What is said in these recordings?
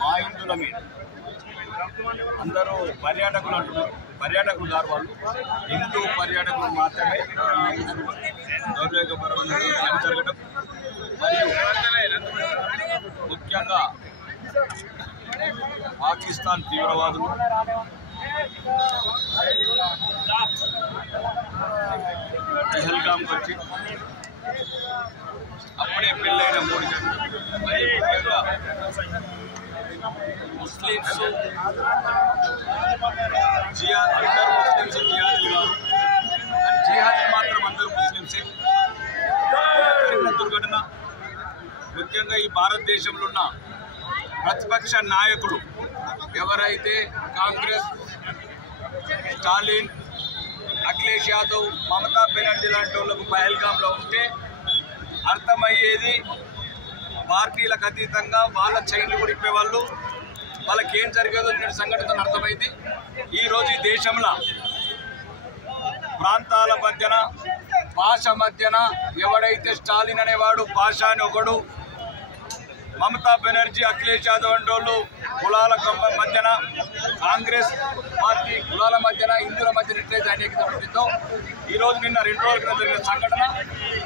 మా హిందువుల మీద అందరూ పర్యాటకులు అంటున్నారు. పర్యాటకులు కాదు, వాళ్ళు హిందూ పర్యాటకులు మాత్రమే దౌర్భాగ్యపరమైన జరగడం మరియు ముఖ్యంగా పాకిస్తాన్ తీవ్రవాదులు పహల్గామ్కి వచ్చి అప్పుడే పెళ్ళైన 3 జంటలు మరియు ముఖ్యంగా ముస్లిమ్స్ జిహాద్, అందరూ ముస్లిమ్స్ జిహాదీలు కాదు, జిహాదీ మాత్రం అందరూ ముస్లిమ్సే. దుర్ఘటన ముఖ్యంగా ఈ భారతదేశంలో ఉన్న ప్రతిపక్ష నాయకులు ఎవరైతే కాంగ్రెస్, స్టాలిన్, అఖిలేష్ యాదవ్, మమతా బెనర్జీ లాంటి వాళ్ళకు పహల్గామ్లో ఉంటే అర్థమయ్యేది పార్టీలకు అతీతంగా వాళ్ళ చైన్లు కూడా వాళ్ళు వాళ్ళకి ఏం జరిగేదో నేను సంఘటన అర్థమైంది. ఈరోజు ఈ దేశంలో ప్రాంతాల మధ్యన, భాష మధ్యన ఎవడైతే స్టాలిన్ అనేవాడు భాష అని ఒకడు, మమతా బెనర్జీ, అఖిలేష్ యాదవ్ అంటే వాళ్ళు కులాల మధ్యన, కాంగ్రెస్ పార్టీ కులాల మధ్యన, హిందువుల మధ్యన ఎట్లయితే అనేకత పెట్టిందో ఈరోజు నిన్న 2 రోజుల క్రితం జరిగిన సంఘటన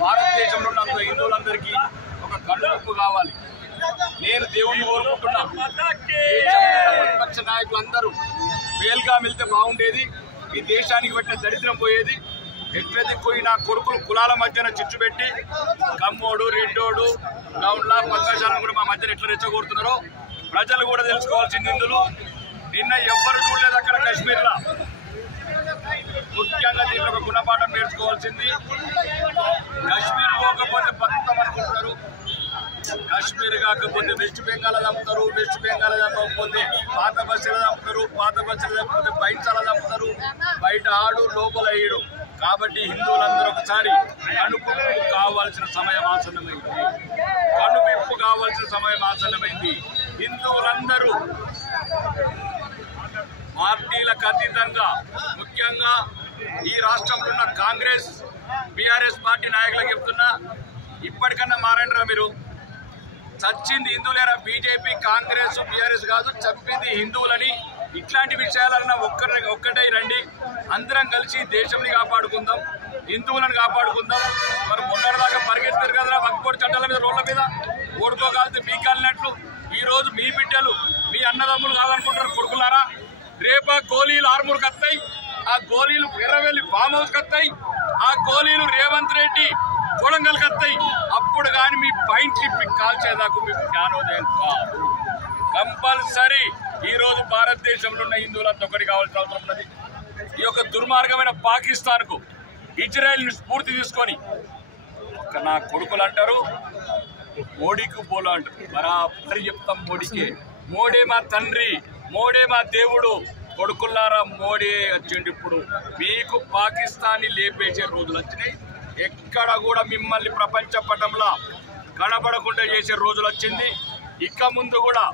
భారతదేశంలో ఉన్న హిందువులందరికీ ఒక కనువిప్పు కావాలి. నేను దేవుణ్ణి కోరుకుంటున్నా, ప్రతిపక్ష నాయకులు అందరూ మేల్గా వెళ్తే బాగుండేది, ఈ దేశానికి పెట్టిన దరిద్రం పోయేది. ఎట్లయితే పోయి నా కొడుకులు కులాల మధ్యన చిచ్చు పెట్టి కమ్మోడు, రెడ్డోడు, గౌండ్ల, పద్మశాలను కూడా మా మధ్యన ఎట్లా రెచ్చగొడుతున్నారో ప్రజలు కూడా తెలుసుకోవాల్సింది. హిందువులు నిన్న ఎవ్వరు చూడలేదు అక్కడ కాశ్మీర్లో. ముఖ్యంగా దీంట్లో ఒక గుణపాఠం నేర్చుకోవాల్సింది. కాశ్మీర్ పోకపోతే బతుకుతాం అనుకుంటున్నారు, కాశ్మీర్ కాకపోతే వెస్ట్ బెంగాల్ చంపుతారు, వెస్ట్ బెంగాల్ చంపకపోతే పాత బస్సులు చంపుతారు, పాత బస్సులు చంపకపోతే బయట చంపుతారు, బయట ఆడు లోపల ఏడు. కాబట్టి హిందువులందరూ ఒకసారి కనువిప్పు కావాల్సిన సమయం ఆసన్నమైంది, కనువిప్పు కావాల్సిన సమయం ఆసన్నమైంది. హిందువులందరూ పార్టీలకు అతీతంగా, ముఖ్యంగా ఈ రాష్ట్రంలో ఉన్న కాంగ్రెస్, బీఆర్ఎస్ పార్టీ నాయకులకు చెప్తున్నా, ఇప్పటికన్నా మారండిరా మీరు. చచ్చింది హిందువులేరా, బీజేపీ, కాంగ్రెస్, బీఆర్ఎస్ కాదు, చంపింది హిందువులని. ఇట్లాంటి విషయాలన్నా ఒక్కటై రండి, అందరం కలిసి దేశంని కాపాడుకుందాం, హిందువులను కాపాడుకుందాం. మరి మొన్నటిదాకా పరిగెత్తారు కదా వక్ఫ్ చట్టాల మీద, రోడ్ల మీద ఓడుకోగలిగితే మీ కాలినట్లు. ఈరోజు మీ బిడ్డలు, మీ అన్నదమ్ములు కాదనుకుంటారు కొడుకులారా. రేపా గోళీలు ఆర్మూర్కి వస్తాయి, ఆ గోళీలు ఎర్రవెల్లి ఫామ్ హౌస్కి వస్తాయి, ఆ గోళీలు రేవంత్ రెడ్డి కొడంగల్కి వస్తాయి. అప్పుడు కానీ మీ పైన్ టిప్పి కాల్చేదాకా మీకు జ్ఞానోదయం కాదు. కంపల్సరీ ఈరోజు భారతదేశంలో ఉన్న హిందువులంతా ఒకటి కావాల్సిన అవసరం ఉన్నది. ఈ యొక్క దుర్మార్గమైన పాకిస్తాన్కు, ఇజ్రాయెల్ని స్ఫూర్తి తీసుకొని నా కొడుకులు అంటారు మోడీకి బోలో అంటారు. బరాబరి చెప్తాం మోడీకి. మోడీ మా తండ్రి, మోడీ మా దేవుడు. కొడుకుల్లారా, మోడీ వచ్చిండు. ఇప్పుడు మీకు పాకిస్తాన్ని లేపేసే రోజులు వచ్చినాయి. ఎక్కడ కూడా మిమ్మల్ని ప్రపంచ పటంలో కనబడకుండా చేసే రోజులు వచ్చింది. ఇక ముందు కూడా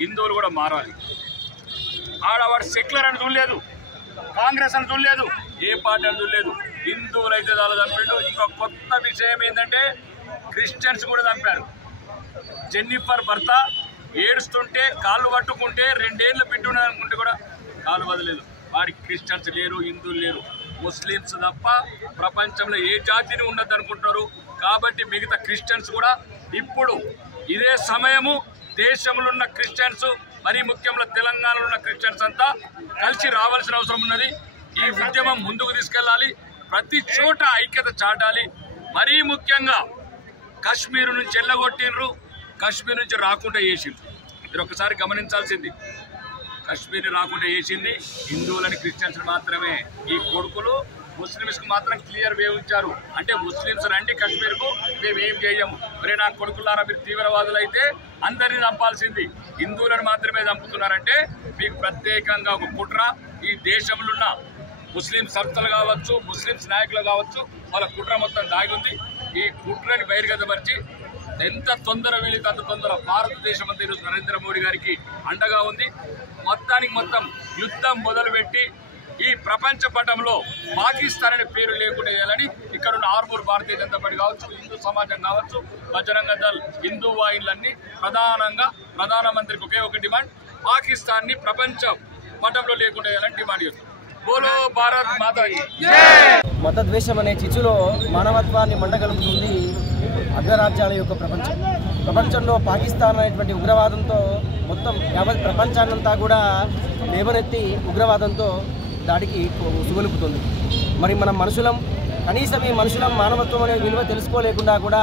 హిందువులు కూడా మారాలి. ఆడవాడు సెక్యులర్ అని చూడలేదు, కాంగ్రెస్ అని చూడలేదు, ఏ పార్టీ అని చూడలేదు. హిందువులు అయితే చాలా చంపాడు. ఇంకా కొత్త విషయం ఏంటంటే క్రిస్టియన్స్ కూడా చంపారు. జెన్నిఫర్ భర్త ఏడుస్తుంటే కాళ్ళు పట్టుకుంటే 2 ఏళ్ళు పెట్టుకున్నది అనుకుంటే కూడా కాళ్ళు వదలేదు. వాడికి క్రిస్టియన్స్ లేరు, హిందువులు లేరు, ముస్లిమ్స్ తప్ప ప్రపంచంలో ఏ జాతిని ఉండదు అనుకుంటారు. కాబట్టి మిగతా క్రిస్టియన్స్ కూడా ఇప్పుడు ఇదే సమయము దేశంలో ఉన్న క్రిస్టియన్స్, మరీ ముఖ్యంగా తెలంగాణలో ఉన్న క్రిస్టియన్స్ అంతా కలిసి రావాల్సిన అవసరం ఉన్నది. ఈ ఉద్యమం ముందుకు తీసుకెళ్ళాలి, ప్రతి చోట ఐక్యత చాటాలి. మరీ ముఖ్యంగా కాశ్మీర్ నుంచి ఎల్లగొట్టిండ్రు, కాశ్మీర్ నుంచి రాకుండా చేసిండ్రు. మీరు ఒకసారి గమనించాల్సింది, కాశ్మీర్ రాకుండా చేసింది హిందువులని, క్రిస్టియన్స్ మాత్రమే. ఈ కొడుకులు ముస్లిమ్స్కి మాత్రం క్లియర్ వే ఉంచారు. అంటే ముస్లిమ్స్ రండి కాశ్మీర్కు, మేమేం చేయము. మరి నా కొడుకులారా, మీరు తీవ్రవాదులు అయితే అందరినీ చంపాల్సింది, హిందువులను మాత్రమే చంపుతున్నారంటే మీకు ప్రత్యేకంగా ఒక కుట్ర. ఈ దేశంలో ఉన్న ముస్లిం సంస్థలు కావచ్చు, ముస్లిమ్స్ నాయకులు కావచ్చు, వాళ్ళ కుట్ర మొత్తం దాగి ఉంది. ఈ కుట్రని బహిర్గతపరిచి ఎంత తొందర వీలైతే అంత తొందర భారతదేశం అంతా ఈరోజు నరేంద్ర మోడీ గారికి అండగా ఉంది. మొత్తానికి మొత్తం యుద్ధం మొదలుపెట్టి ఈ ప్రపంచ పటంలో పాకిస్తాన్ అనే పేరు లేకుండా చేయాలని ఇక్కడ ఉన్న ఆర్మూర్ భారతీయ జనతా పార్టీ కావచ్చు, హిందూ సమాజం కావచ్చు, బజరంగ దళ్, హిందూ వాహినులన్నీ ప్రధానంగా ప్రధానమంత్రికి ఒకే ఒక డిమాండ్, పాకిస్తాన్ని ప్రపంచ పటంలో లేకుండా చేయాలని డిమాండ్ చేస్తారు. బోలో భారత్ మాతాకి. మతద్వేషం అనే చిచ్చులో మానవత్వాన్ని మంటగలుపుతుంది అగ్రరాజ్యాల యొక్క ప్రపంచంలో పాకిస్తాన్ అనేటువంటి ఉగ్రవాదంతో మొత్తం యావత్ ప్రపంచాన్నంతా కూడా లేవనెత్తి ఉగ్రవాదంతో దాడికి సుగలుపుతుంది. మరి మనం మనుషులం, కనీసం ఈ మనుషులం మానవత్వం అనే విలువ తెలుసుకోలేకుండా కూడా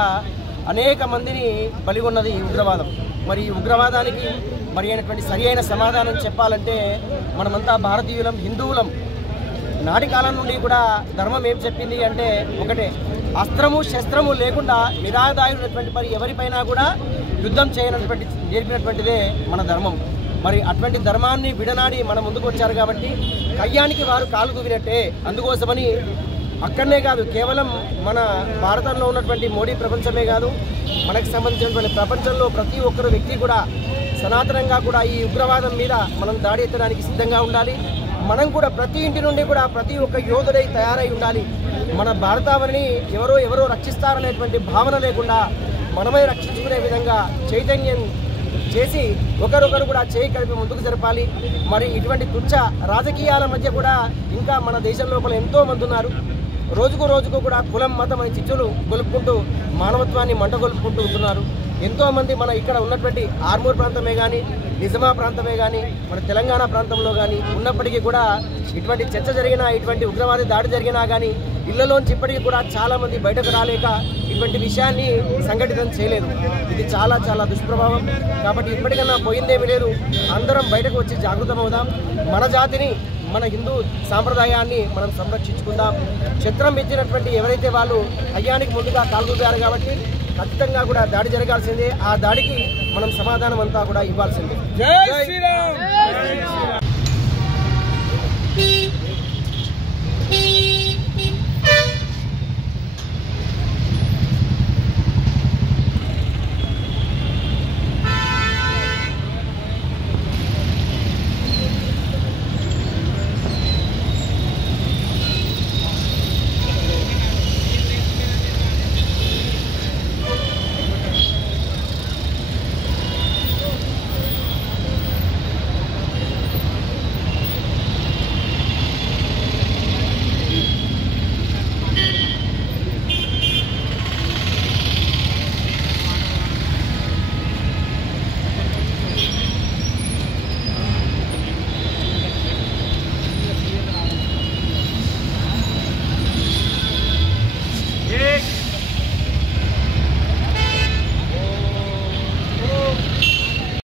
అనేక మందిని బలిగొన్నది ఉగ్రవాదం. మరి ఈ ఉగ్రవాదానికి మరి అయినటువంటి సరి అయిన సమాధానం చెప్పాలంటే మనమంతా భారతీయులం, హిందువులం. నాటి కాలం నుండి కూడా ధర్మం ఏం చెప్పింది అంటే ఒకటే, అస్త్రము శస్త్రము లేకుండా నిరాదాయుడైనటువంటి మరి ఎవరిపైనా కూడా యుద్ధం చేయనటువంటి నేర్పినటువంటిదే మన ధర్మం. మరి అటువంటి ధర్మాన్ని విడనాడి మన ముందుకు వచ్చారు కాబట్టి కయ్యానికి వారు కాలు దువ్వినట్టే. అందుకోసమని అక్కడనే కాదు, కేవలం మన భారతంలో ఉన్నటువంటి మోడీ ప్రపంచమే కాదు, మనకు సంబంధించినటువంటి ప్రపంచంలో ప్రతి ఒక్కరు వ్యక్తి కూడా సనాతనంగా కూడా ఈ ఉగ్రవాదం మీద మనం దాడి ఎత్తడానికి సిద్ధంగా ఉండాలి. మనం కూడా ప్రతి ఇంటి నుండి కూడా ప్రతి ఒక్క యోధుడై తయారై ఉండాలి. మన భారతావనిని ఎవరో రక్షిస్తారనేటువంటి భావన లేకుండా మనమే రక్షించుకునే విధంగా చైతన్యం చేసి ఒకరొకరు కూడా చేయి కలిపి ముందుకు జరపాలి. మరి ఇటువంటి తుచ్చ రాజకీయాల మధ్య కూడా ఇంకా మన దేశం లోపల ఎంతో మంది ఉన్నారు. రోజుకు కూడా కులం మతం అనే చిచ్చులు గొలుపుకుంటూ మానవత్వాన్ని మంటగొలుపుకుంటూ ఉంటున్నారు. ఎంతోమంది మన ఇక్కడ ఉన్నటువంటి ఆర్మూర్ ప్రాంతమే కానీ, నిజామా ప్రాంతమే కానీ, మన తెలంగాణ ప్రాంతంలో కానీ ఉన్నప్పటికీ కూడా ఇటువంటి చర్చ జరిగినా, ఇటువంటి ఉగ్రవాద దాడి జరిగినా కానీ ఇళ్లలోంచి ఇప్పటికీ కూడా చాలామంది బయటకు రాలేక ఇటువంటి విషయాన్ని సంఘటితం చేయలేదు. ఇది చాలా దుష్ప్రభావం. కాబట్టి ఇప్పటికన్నా పోయిందేమీ లేదు. అందరం బయటకు వచ్చి జాగృతమవుదాం. మన జాతిని, మన హిందూ సాంప్రదాయాన్ని మనం సంరక్షించుకుందాం. క్షత్రం ఇచ్చినటువంటి ఎవరైతే వాళ్ళు అయ్యానికి ముందుగా కాల్గుతారు కాబట్టి ఖచ్చితంగా కూడా దాడి జరగాల్సిందే. ఆ దాడికి మనం సమాధానం అంతా కూడా ఇవ్వాల్సిందే. జై శ్రీరామ్.